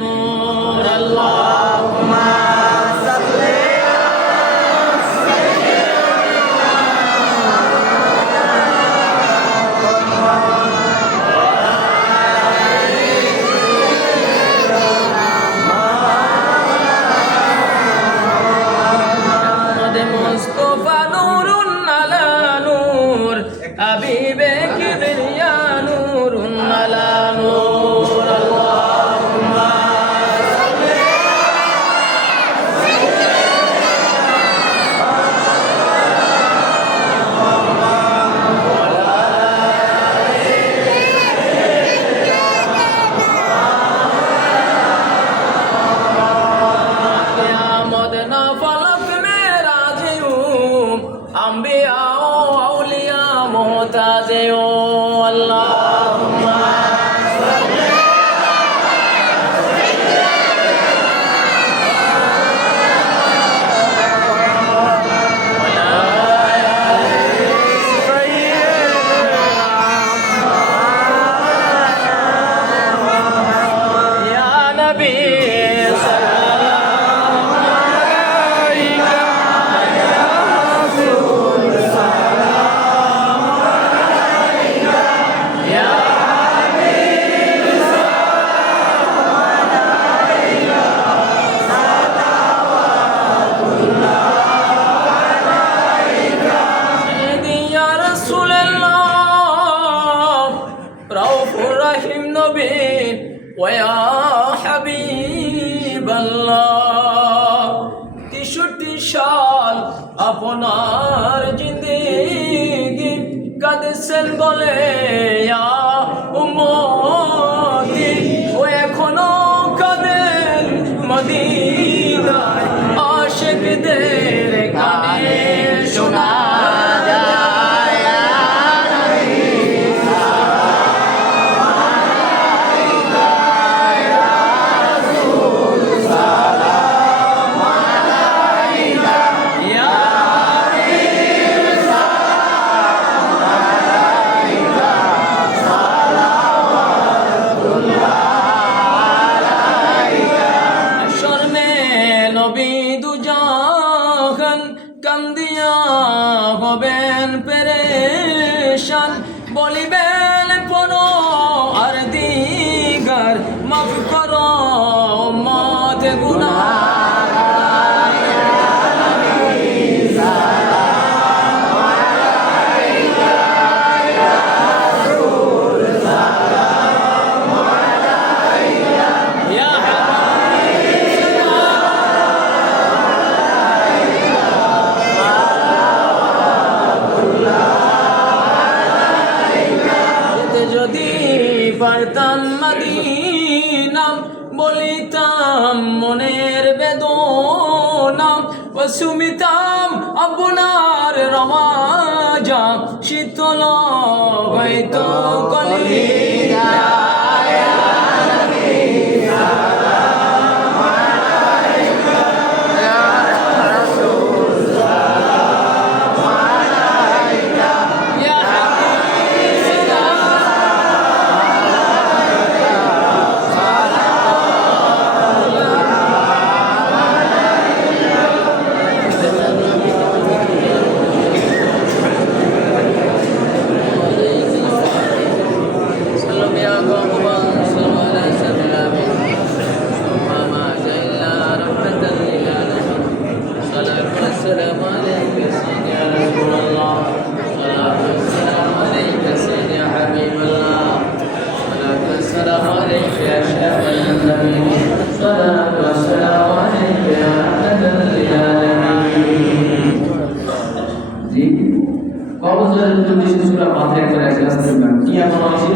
নূর আল্লাহুম্মা সাল্লি মুস্তাফা নূরুন আলা নূর হাবিবে কিবরিয়া নূরুন আলা নূর আল্লাহুম্মা कियामत ना फलक में राजे हूँ अंबिया औलिया मोहताजे हो अल्लाहुम्मा या नबी ওয়া হাবিবাল্লাহ 63 সাল আপনার জিন্দেগি কাঁদছেন বলে ইয়া উম্মতি ও এখনো কাঁদেন মদিনায় আশিকদের গানে শোনা কান্দিয়া হবেন পেরেশান বলিবেন কোনো আর দিগার মাফ করো মত গুনাহ যদি পারতাম মদিনা বলিতাম মনের বেদনা ও সুমিতাম আপনার রওজা শীতল হয়তো কলিজা السلام عليك سيدي يا رسول الله صلاة والسلام عليك سيدي يا حبيب الله صلاة والسلام عليك يا شافع النبيين صلاة والسلام عليك يا رحمة للعالمين জি কবজের যদি শিশুরা মাথায় করে আসে আসতে পারে কি এমন আছে